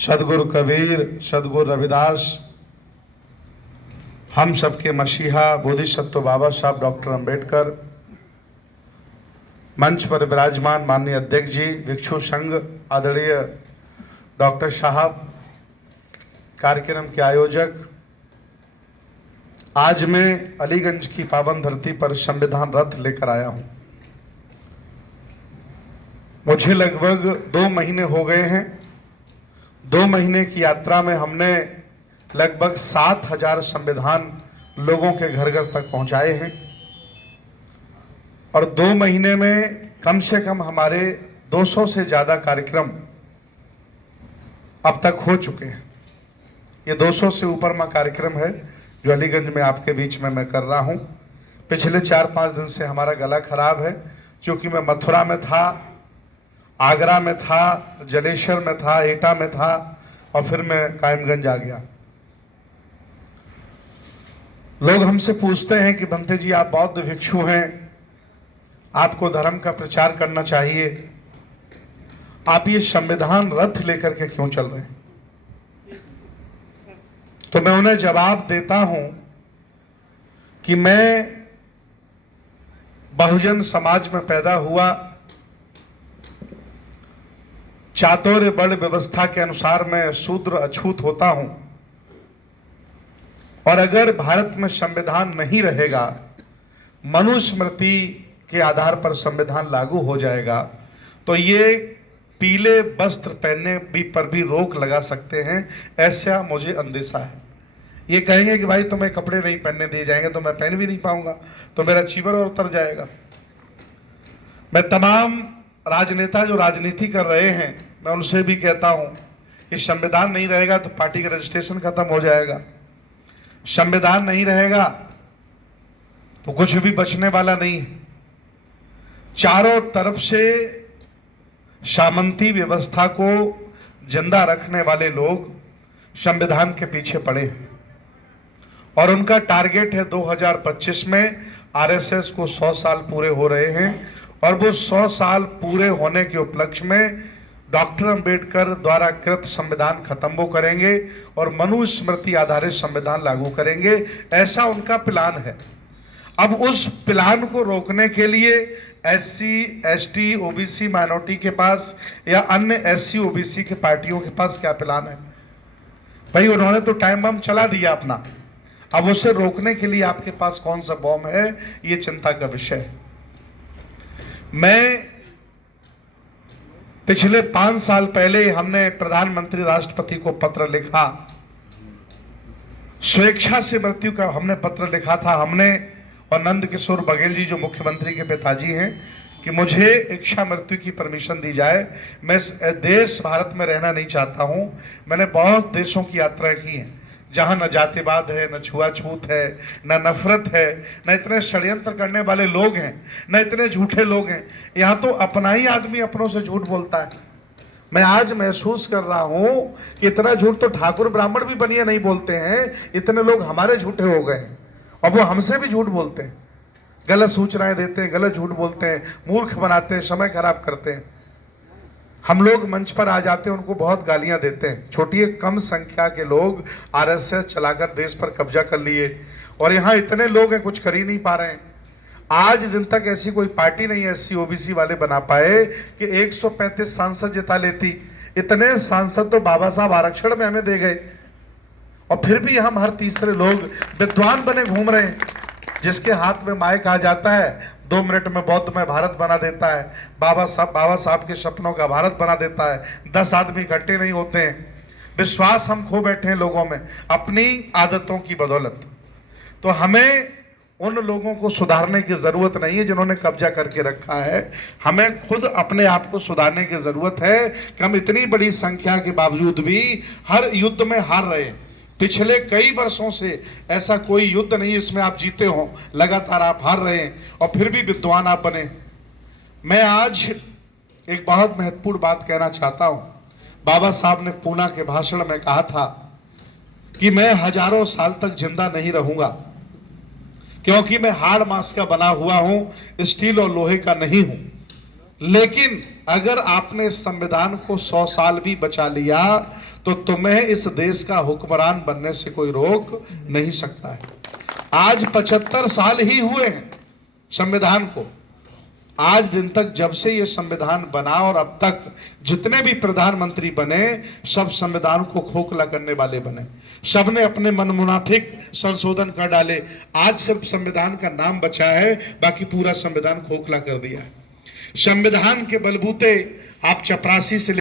सदगुरु कबीर, सदगुरु रविदास, हम सबके मसीहा बोधिसत्व बाबा साहब डॉक्टर अंबेडकर, मंच पर विराजमान माननीय अध्यक्ष जी, भिक्षु संघ आदरणीय डॉक्टर साहब, कार्यक्रम के आयोजक, आज मैं अलीगंज की पावन धरती पर संविधान रथ लेकर आया हूं। मुझे लगभग 2 महीने हो गए हैं। 2 महीने की यात्रा में हमने लगभग 7,000 संविधान लोगों के घर घर तक पहुंचाए हैं और 2 महीने में कम से कम हमारे 200 से ज़्यादा कार्यक्रम अब तक हो चुके हैं। ये 200 से ऊपर का कार्यक्रम है जो अलीगंज में आपके बीच में मैं कर रहा हूं। पिछले 4-5 दिन से हमारा गला खराब है क्योंकि मैं मथुरा में था, आगरा में था, जलेश्वर में था, एटा में था और फिर मैं कायमगंज आ गया। लोग हमसे पूछते हैं कि बंते जी आप बौद्ध भिक्षु हैं, आपको धर्म का प्रचार करना चाहिए, आप ये संविधान रथ लेकर के क्यों चल रहे हैं? तो मैं उन्हें जवाब देता हूं कि मैं बहुजन समाज में पैदा हुआ, चातुर्य बल व्यवस्था के अनुसार मैं शूद्र अछूत होता हूं और अगर भारत में संविधान नहीं रहेगा, मनुस्मृति के आधार पर संविधान लागू हो जाएगा, तो ये पीले वस्त्र पहनने पर भी रोक लगा सकते हैं, ऐसा मुझे अंदेशा है। ये कहेंगे कि भाई तुम्हें कपड़े नहीं पहनने दिए जाएंगे तो मैं पहन भी नहीं पाऊंगा, तो मेरा चीवर और उतर जाएगा। मैं तमाम राजनेता जो राजनीति कर रहे हैं, मैं उनसे भी कहता हूं कि संविधान नहीं रहेगा तो पार्टी का रजिस्ट्रेशन खत्म हो जाएगा, संविधान नहीं रहेगा तो कुछ भी बचने वाला नहीं है। चारों तरफ से सामंती व्यवस्था को जिंदा रखने वाले लोग संविधान के पीछे पड़े हैं और उनका टारगेट है 2025 में आरएसएस को 100 साल पूरे हो रहे हैं और वो 100 साल पूरे होने के उपलक्ष्य में डॉक्टर अंबेडकर द्वारा कृत संविधान खत्म वो करेंगे और मनुस्मृति आधारित संविधान लागू करेंगे, ऐसा उनका प्लान है। अब उस प्लान को रोकने के लिए एससी, एसटी, ओबीसी माइनॉरिटी के पास या अन्य एससी ओबीसी के पार्टियों के पास क्या प्लान है? भाई उन्होंने तो टाइम बम चला दिया अपना, अब उसे रोकने के लिए आपके पास कौन सा बॉम्ब है, ये चिंता का विषय है। मैं पिछले 5 साल पहले हमने प्रधानमंत्री राष्ट्रपति को पत्र लिखा, स्वेच्छा से मृत्यु का हमने पत्र लिखा था, हमने और नंद किशोर बघेल जी जो मुख्यमंत्री के पिताजी हैं, कि मुझे इच्छा मृत्यु की परमिशन दी जाए। मैं देश भारत में रहना नहीं चाहता हूं। मैंने बहुत देशों की यात्रा की है जहां न जातिवाद है, न छुआछूत है, न नफरत है, न इतने षड्यंत्र करने वाले लोग हैं, न इतने झूठे लोग हैं। यहाँ तो अपना ही आदमी अपनों से झूठ बोलता है। मैं आज महसूस कर रहा हूं कि इतना झूठ तो ठाकुर ब्राह्मण भी बनिए नहीं बोलते हैं, इतने लोग हमारे झूठे हो गए हैं और वो हमसे भी झूठ बोलते हैं, गलत सूचनाएं देते हैं, गलत झूठ बोलते हैं, मूर्ख बनाते हैं, समय खराब करते हैं। हम लोग मंच पर आ जाते हैं, उनको बहुत गालियां देते हैं। छोटी एक कम संख्या के लोग आरएसएस चलाकर देश पर कब्जा कर लिए और यहाँ इतने लोग हैं कुछ कर ही नहीं पा रहे हैं। आज दिन तक ऐसी कोई पार्टी नहीं एससी ओबीसी वाले बना पाए कि 135 सांसद जिता लेती। इतने सांसद तो बाबा साहब आरक्षण में हमें दे गए और फिर भी हम हर तीसरे लोग विद्वान बने घूम रहे हैं, जिसके हाथ में माइक आ जाता है 2 मिनट में बौद्ध में भारत बना देता है, बाबा साहब के सपनों का भारत बना देता है। 10 आदमी इकट्ठे नहीं होते हैं। विश्वास हम खो बैठे हैं लोगों में अपनी आदतों की बदौलत। तो हमें उन लोगों को सुधारने की जरूरत नहीं है जिन्होंने कब्जा करके रखा है, हमें खुद अपने आप को सुधारने की जरूरत है कि हम इतनी बड़ी संख्या के बावजूद भी हर युद्ध में हार रहे हैं। पिछले कई वर्षों से ऐसा कोई युद्ध नहीं जिसमें आप जीते हो, लगातार आप हार रहे हैं और फिर भी विद्वान आप बने। मैं आज एक बहुत महत्वपूर्ण बात कहना चाहता हूं। बाबा साहब ने पूना के भाषण में कहा था कि मैं हजारों साल तक जिंदा नहीं रहूंगा क्योंकि मैं हाड़ मांस का बना हुआ हूं, स्टील और लोहे का नहीं हूं। लेकिन अगर आपने इस संविधान को 100 साल भी बचा लिया तो तुम्हें इस देश का हुक्मरान बनने से कोई रोक नहीं सकता है। आज 75 साल ही हुए हैं संविधान को। आज दिन तक जब से ये संविधान बना और अब तक जितने भी प्रधानमंत्री बने सब संविधान को खोखला करने वाले बने। सबने अपने मनमुनाफिक संशोधन कर डाले। आज सिर्फ संविधान का नाम बचा है, बाकी पूरा संविधान खोखला कर दिया है। संविधान के बलबूते आप चपरासी से